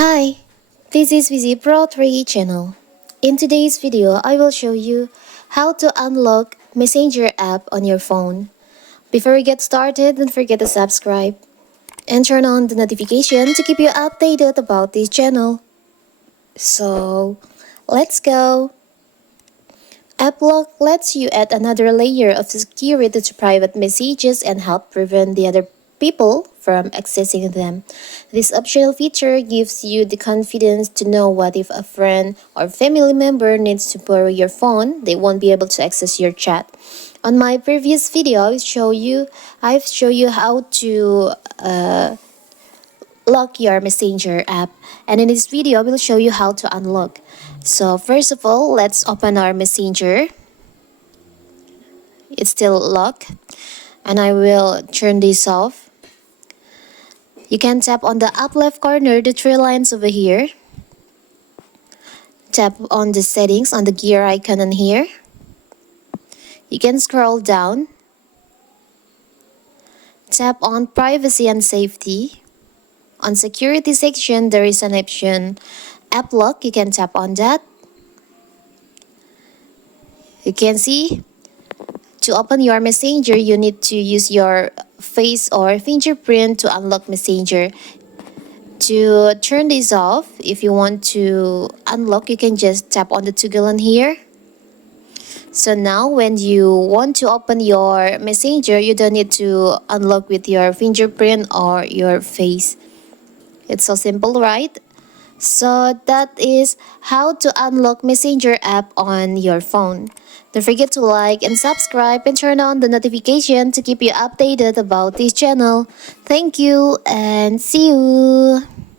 Hi, this is VZ Pro 3 channel. In today's video, I will show you how to unlock Messenger app on your phone. Before we get started, don't forget to subscribe and turn on the notification to keep you updated about this channel. So, let's go! App lock lets you add another layer of security to private messages and help prevent the other people from accessing them. This optional feature gives you the confidence to know what if a friend or family member needs to borrow your phone, they won't be able to access your chat. On my previous video, I've shown you how to lock your Messenger app, and in this video, I will show you how to unlock. So first of all, let's open our Messenger. It's still locked, and I will turn this off. You can tap on the up left corner, the three lines over here. Tap on the settings on the gear icon on here. You can scroll down. Tap on privacy and safety. On security section, there is an option app lock. You can tap on that. You can see to open your Messenger, you need to use your face or fingerprint to unlock Messenger. To turn this off, if you want to unlock, you can just tap on the toggle on here. So now when you want to open your Messenger, you don't need to unlock with your fingerprint or your face. It's so simple, right? So that is how to unlock Messenger app on your phone. Don't forget to like and subscribe and turn on the notification to keep you updated about this channel. Thank you and see you!